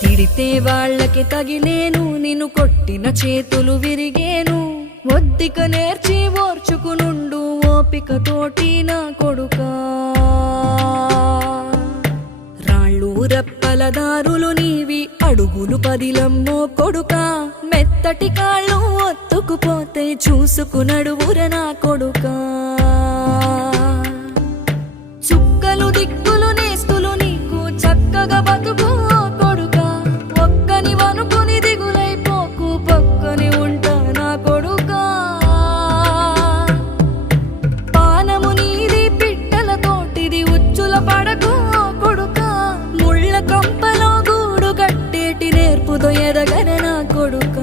తిడితే వాళ్ళకి తగిలేను, నిన్ను కొట్టిన చేతులు విరిగేను. ఒద్దిక నేర్చి ఓర్చుకునుండు ఓపికతోటి నా కొడుకా. రాళ్ళు రప్పల దారులు నీవి, అడుగులు పదిలమ్మో కొడుకా. మెత్తటి కాళ్ళు ఒత్తుకుపోతే చూసుకునడువుర నా కొడుకా. చుక్కలు దిక్కులు నేస్తులు నీకు చక్కగా బతుకు కొడుకా. ఒక్కని వనుకుని దిగులైపోకు, పక్కని ఉంటా నా కొడుకా. పానము నీది పిట్టల తోటిది, ఉచ్చుల పడకు కొడుకా. ముళ్ళ కంపలో గూడు కట్టేటి నేర్పుతో ఎదగన నా కొడుకా.